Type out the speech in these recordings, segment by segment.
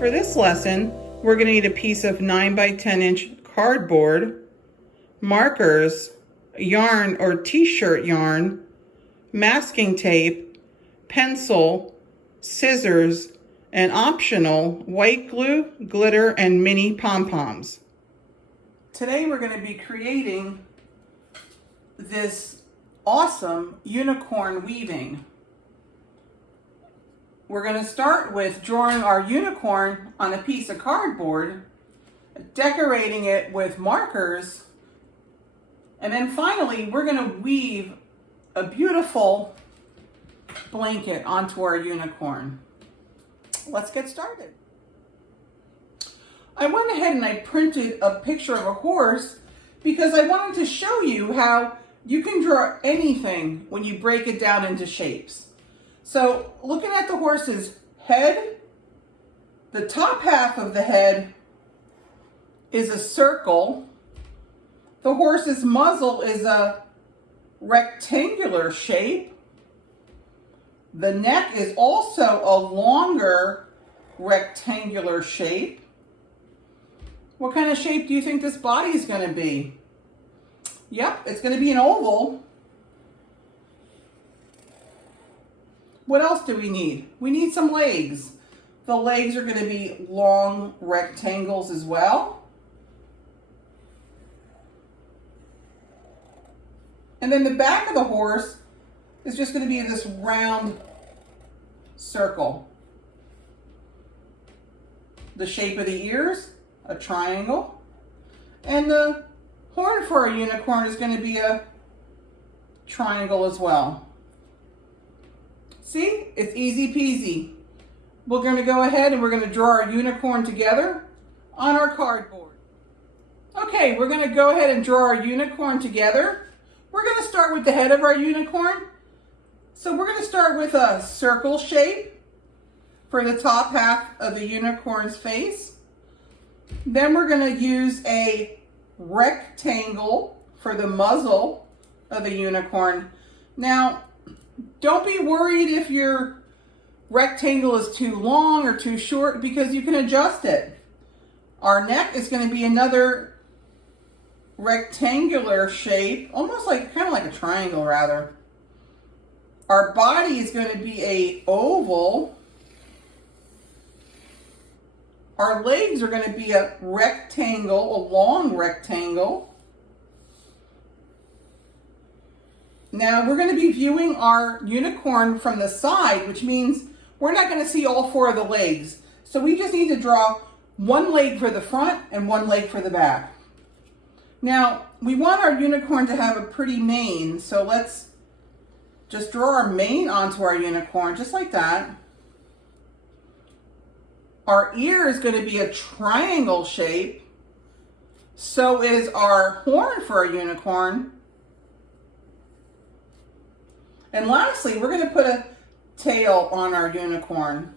For this lesson, we're going to need a piece of 9 by 10 inch cardboard, markers, yarn or t-shirt yarn, masking tape, pencil, scissors, and optional white glue, glitter, and mini pom-poms. Today we're going to be creating this awesome unicorn weaving. We're going to start with drawing our unicorn on a piece of cardboard, decorating it with markers, and then finally we're going to weave a beautiful blanket onto our unicorn. Let's get started. I went ahead and I printed a picture of a horse because I wanted to show you how you can draw anything when you break it down into shapes. So looking at the horse's head, the top half of the head is a circle. The horse's muzzle is a rectangular shape. The neck is also a longer rectangular shape. What kind of shape do you think this body is going to be? Yep, it's going to be an oval. What else do we need? We need some legs. The legs are going to be long rectangles as well. And then the back of the horse is just going to be this round circle. The shape of the ears, a triangle. And the horn for our unicorn is going to be a triangle as well. See, it's easy peasy. We're going to go ahead and we're going to draw our unicorn together on our cardboard. Okay, we're going to go ahead and draw our unicorn together. We're going to start with the head of our unicorn. So we're going to start with a circle shape for the top half of the unicorn's face. Then we're going to use a rectangle for the muzzle of the unicorn. Now, don't be worried if your rectangle is too long or too short because you can adjust it. Our neck is going to be another rectangular shape, almost like, kind of like a triangle rather. Our body is going to be a oval. Our legs are going to be a rectangle, a long rectangle. Now we're going to be viewing our unicorn from the side, which means we're not going to see all four of the legs. So we just need to draw one leg for the front and one leg for the back. Now we want our unicorn to have a pretty mane, so let's just draw our mane onto our unicorn, just like that. Our ear is going to be a triangle shape. So is our horn for our unicorn. And lastly, we're going to put a tail on our unicorn.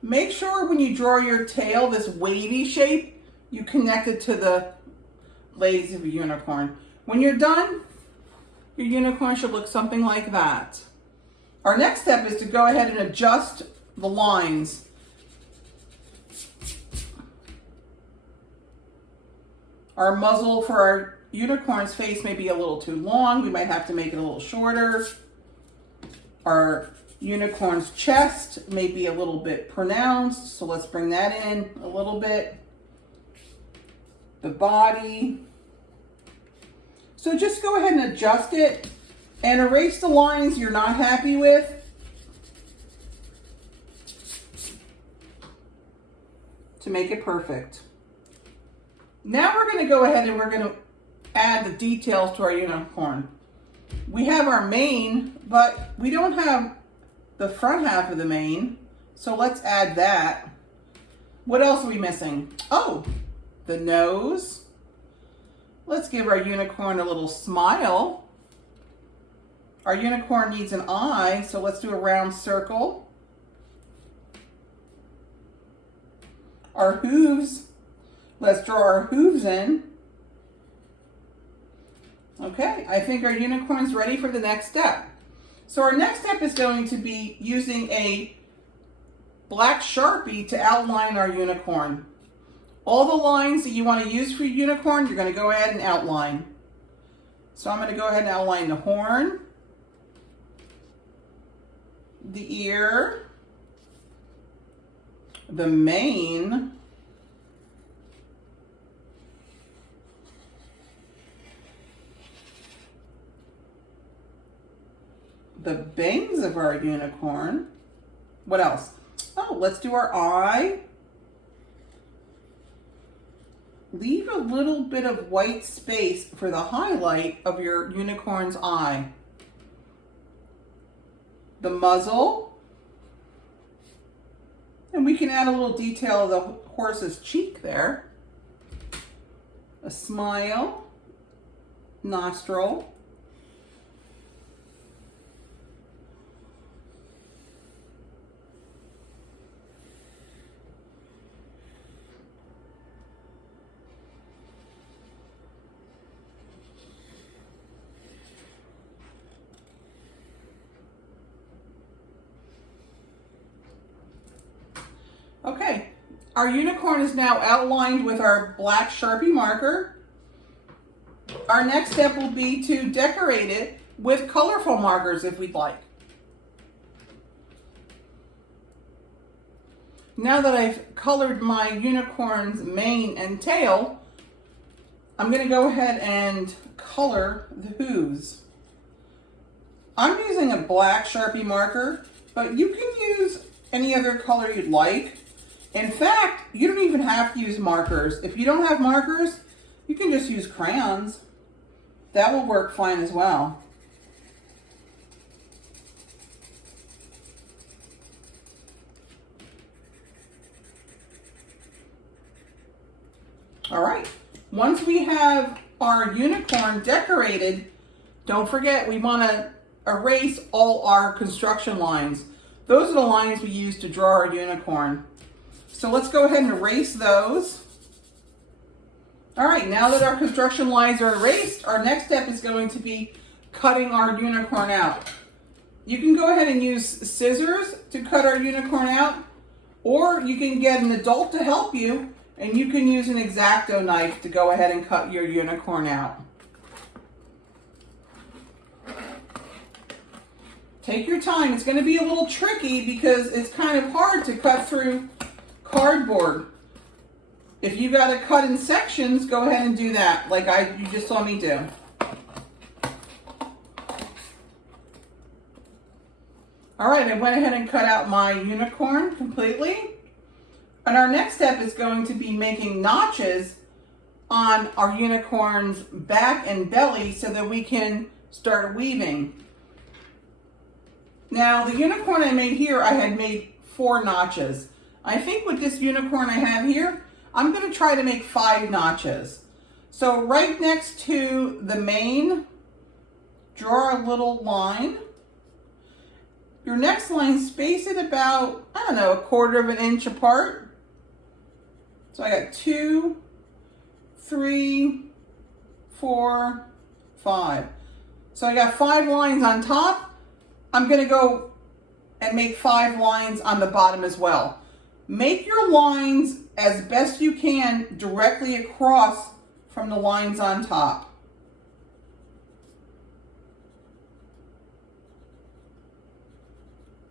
Make sure when you draw your tail, this wavy shape, you connect it to the legs of your unicorn. When you're done, your unicorn should look something like that. Our next step is to go ahead and adjust the lines. Our muzzle for our unicorn's face may be a little too long. We might have to make it a little shorter. Our unicorn's chest may be a little bit pronounced, so let's bring that in a little bit. The body. So just go ahead and adjust it and erase the lines you're not happy with. To make it perfect. Now we're going to go ahead and we're going to add the details to our unicorn. We have our mane, but we don't have the front half of the mane, so let's add that. What else are we missing? Oh, the nose. Let's give our unicorn a little smile. Our unicorn needs an eye, so let's do a round circle. Our hooves, let's draw our hooves in. Okay, I think our unicorn's ready for the next step. So our next step is going to be using a black Sharpie to outline our unicorn. All the lines that you want to use for your unicorn, you're going to go ahead and outline. So I'm going to go ahead and outline the horn, the ear, the mane, the bangs of our unicorn. What else? Oh, let's do our eye. Leave a little bit of white space for the highlight of your unicorn's eye. The muzzle. And we can add a little detail of the horse's cheek there. A smile. Nostril. Okay, our unicorn is now outlined with our black Sharpie marker. Our next step will be to decorate it with colorful markers if we'd like. Now that I've colored my unicorn's mane and tail, I'm going to go ahead and color the hooves. I'm using a black Sharpie marker, but you can use any other color you'd like. In fact, you don't even have to use markers. If you don't have markers, you can just use crayons. That will work fine as well. All right, once we have our unicorn decorated, don't forget we want to erase all our construction lines. Those are the lines we use to draw our unicorn. So let's go ahead and erase those. All right, now that our construction lines are erased, our next step is going to be cutting our unicorn out. You can go ahead and use scissors to cut our unicorn out, or you can get an adult to help you, and you can use an X-Acto knife to go ahead and cut your unicorn out. Take your time. It's going to be a little tricky because it's kind of hard to cut through cardboard. If you got to cut in sections, go ahead and do that like you just saw me do. All right, I went ahead and cut out my unicorn completely. And our next step is going to be making notches on our unicorn's back and belly so that we can start weaving. Now, the unicorn I made here, I had made 4 notches. I think with this unicorn I have here, I'm going to try to make 5 notches. So right next to the mane, draw a little line. Your next line, space it about, I don't know, 1/4 inch apart. So I got 2, 3, 4, 5. So I got 5 lines on top. I'm going to go and make 5 lines on the bottom as well. Make your lines as best you can directly across from the lines on top.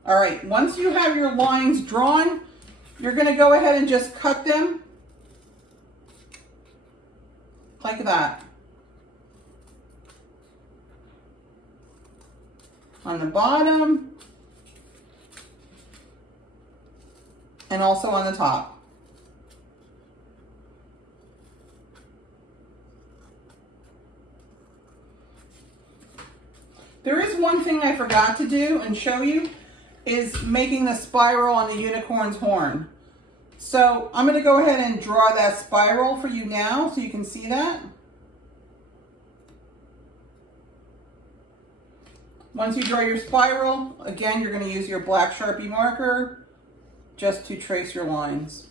All right, once you have your lines drawn, you're going to go ahead and just cut them like that. On the bottom and also on the top. There is one thing I forgot to do and show you is making the spiral on the unicorn's horn. So I'm going to go ahead and draw that spiral for you now so you can see that. Once you draw your spiral, again, you're going to use your black Sharpie marker just to trace your lines.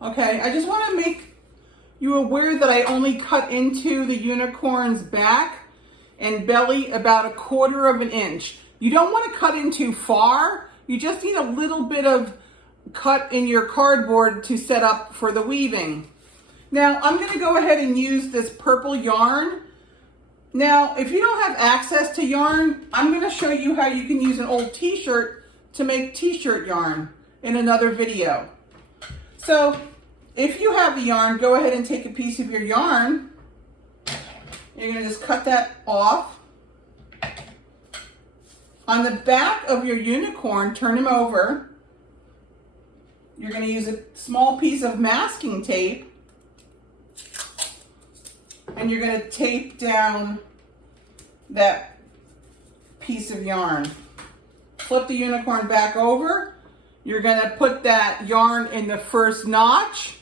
Okay, I just want to make you aware that I only cut into the unicorn's back and belly about 1/4 inch. You don't want to cut in too far. You just need a little bit of cut in your cardboard to set up for the weaving. Now, I'm going to go ahead and use this purple yarn. Now, if you don't have access to yarn, I'm going to show you how you can use an old t-shirt to make t-shirt yarn in another video. So, if you have the yarn, go ahead and take a piece of your yarn. You're going to just cut that off. On the back of your unicorn, turn him over. You're going to use a small piece of masking tape. And you're going to tape down that piece of yarn. Flip the unicorn back over. You're going to put that yarn in the first notch.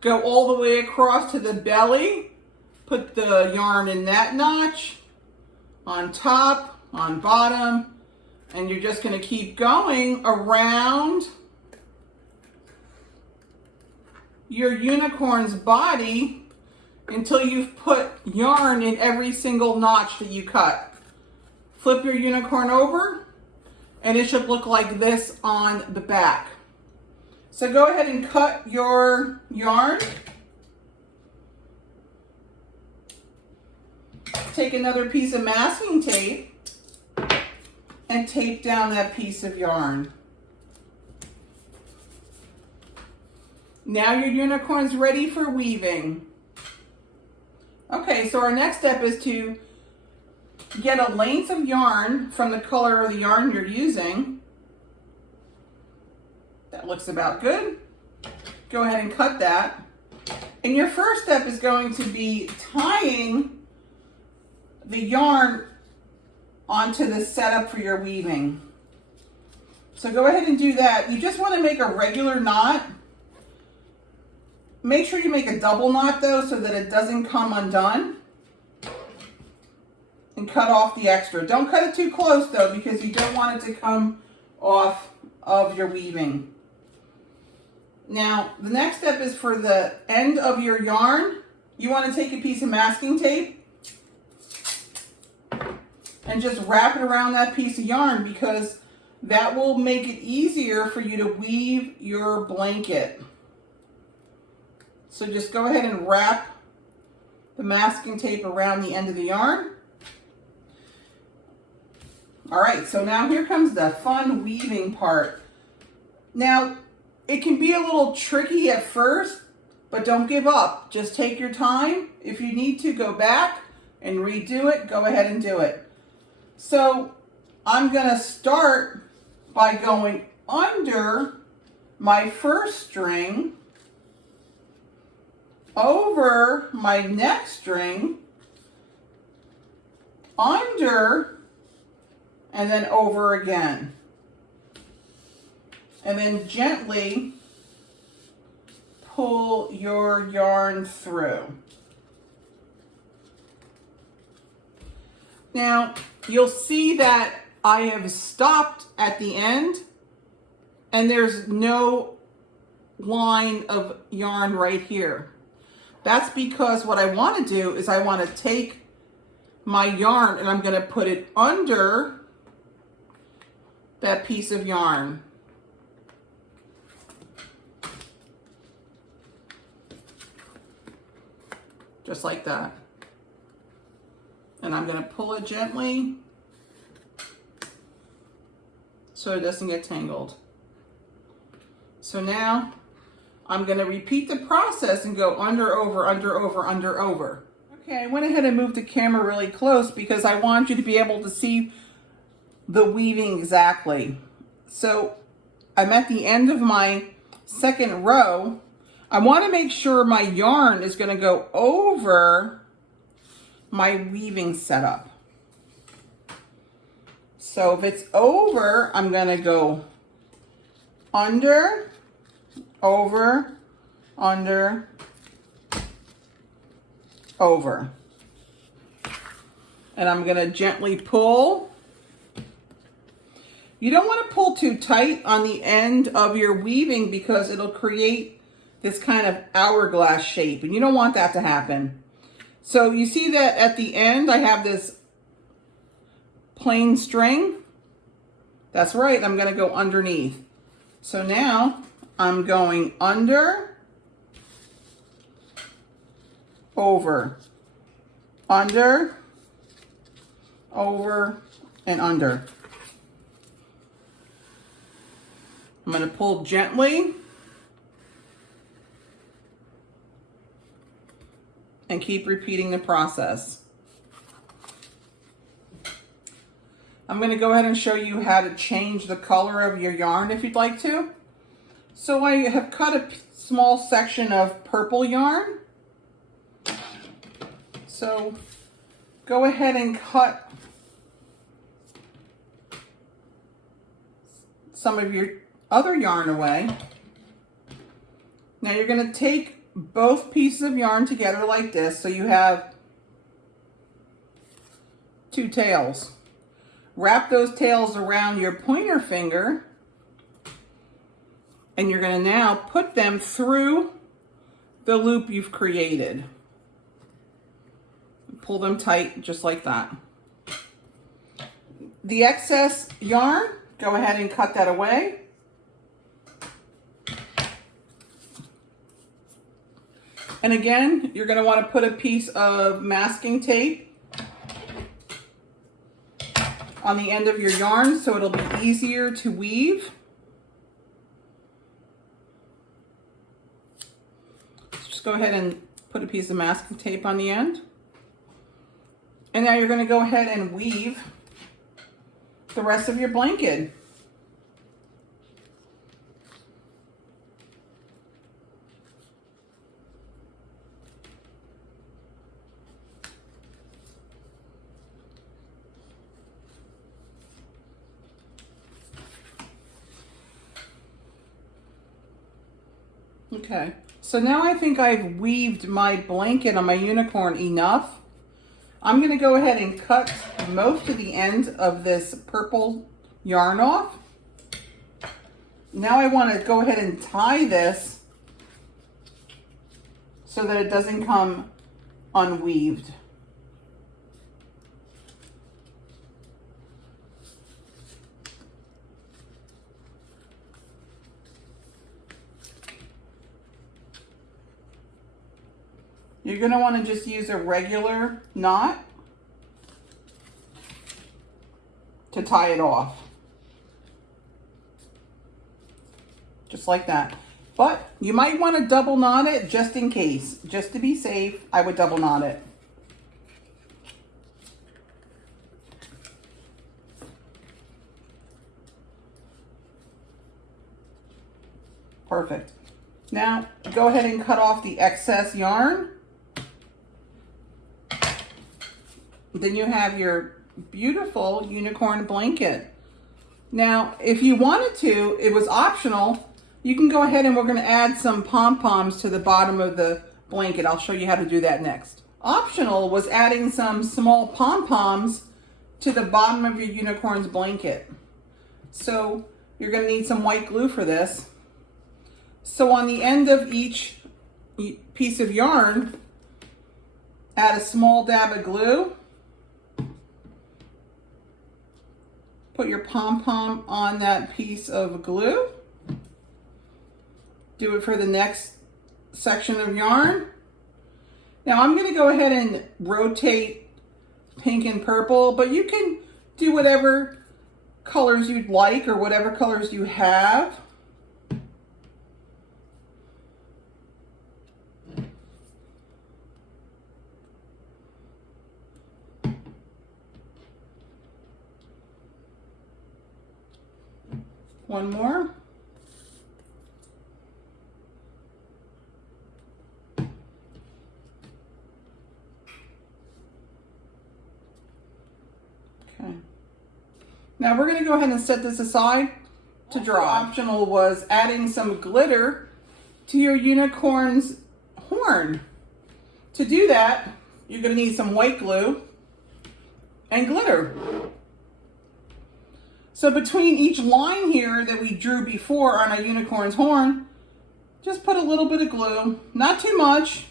Go all the way across to the belly. Put the yarn in that notch. On top, on bottom. And you're just going to keep going around your unicorn's body until you've put yarn in every single notch that you cut. Flip your unicorn over, and it should look like this on the back. So go ahead and cut your yarn. Take another piece of masking tape and tape down that piece of yarn. Now your unicorn's ready for weaving. Okay, so our next step is to get a length of yarn from the color of the yarn you're using. That looks about good. Go ahead and cut that. And your first step is going to be tying the yarn onto the setup for your weaving. So go ahead and do that. You just want to make a regular knot. Make sure you make a double knot though so that it doesn't come undone. And cut off the extra. Don't cut it too close though because you don't want it to come off of your weaving. Now, the next step is for the end of your yarn. You want to take a piece of masking tape and just wrap it around that piece of yarn because that will make it easier for you to weave your blanket. So just go ahead and wrap the masking tape around the end of the yarn. All right, so now here comes the fun weaving part. Now, it can be a little tricky at first, but don't give up. Just take your time. If you need to go back and redo it, go ahead and do it. So I'm gonna start by going under my first string, over my next string, under, and then over again. And then gently pull your yarn through. Now, you'll see that I have stopped at the end and there's no line of yarn right here. That's because what I want to do is I want to take my yarn and I'm going to put it under that piece of yarn. Just like that. And I'm going to pull it gently so it doesn't get tangled. So now I'm going to repeat the process and go under, over, under, over, under, over. Okay, I went ahead and moved the camera really close because I want you to be able to see the weaving exactly. So I'm at the end of my second row. I want to make sure my yarn is going to go over my weaving setup. So if it's over, I'm going to go under, over, under, over. And I'm going to gently pull. You don't want to pull too tight on the end of your weaving because it'll create this kind of hourglass shape, and you don't want that to happen. So you see that at the end I have this plain string. That's right, I'm going to go underneath. So now I'm going under, over, under, over, and under. I'm going to pull gently and keep repeating the process. I'm going to go ahead and show you how to change the color of your yarn if you'd like to. So I have cut a small section of purple yarn. So go ahead and cut some of your other yarn away. Now you're going to take both pieces of yarn together like this, so you have two tails. Wrap those tails around your pointer finger, and you're going to now put them through the loop you've created. Pull them tight just like that. The excess yarn, go ahead and cut that away. And again, you're going to want to put a piece of masking tape on the end of your yarn so it'll be easier to weave. Just go ahead and put a piece of masking tape on the end. And now you're going to go ahead and weave the rest of your blanket. Okay, so now I think I've weaved my blanket on my unicorn enough. I'm going to go ahead and cut most of the end of this purple yarn off. Now I want to go ahead and tie this so that it doesn't come unweaved. You're going to want to just use a regular knot to tie it off. Just like that. But you might want to double knot it just in case. Just to be safe, I would double knot it. Perfect. Now, go ahead and cut off the excess yarn. Then you have your beautiful unicorn blanket. Now, if you wanted to, it was optional, you can go ahead and we're going to add some pom-poms to the bottom of the blanket. I'll show you how to do that next. Optional was adding some small pom-poms to the bottom of your unicorn's blanket. So you're going to need some white glue for this. So on the end of each piece of yarn, add a small dab of glue. Put your pom-pom on that piece of glue. Do it for the next section of yarn. Now I'm going to go ahead and rotate pink and purple, but you can do whatever colors you'd like or whatever colors you have. One more. Okay. Now we're going to go ahead and set this aside to dry. Optional was adding some glitter to your unicorn's horn. To do that, you're going to need some white glue and glitter. So between each line here that we drew before on our unicorn's horn, just put a little bit of glue, not too much.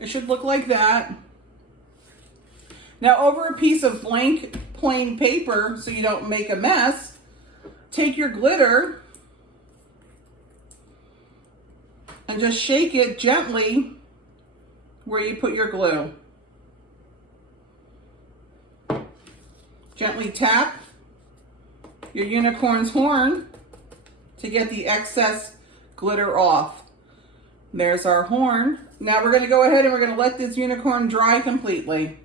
It should look like that. Now over a piece of blank plain paper, so you don't make a mess, take your glitter and just shake it gently where you put your glue. Gently tap your unicorn's horn to get the excess glitter off. There's our horn. Now we're going to go ahead and we're going to let this unicorn dry completely.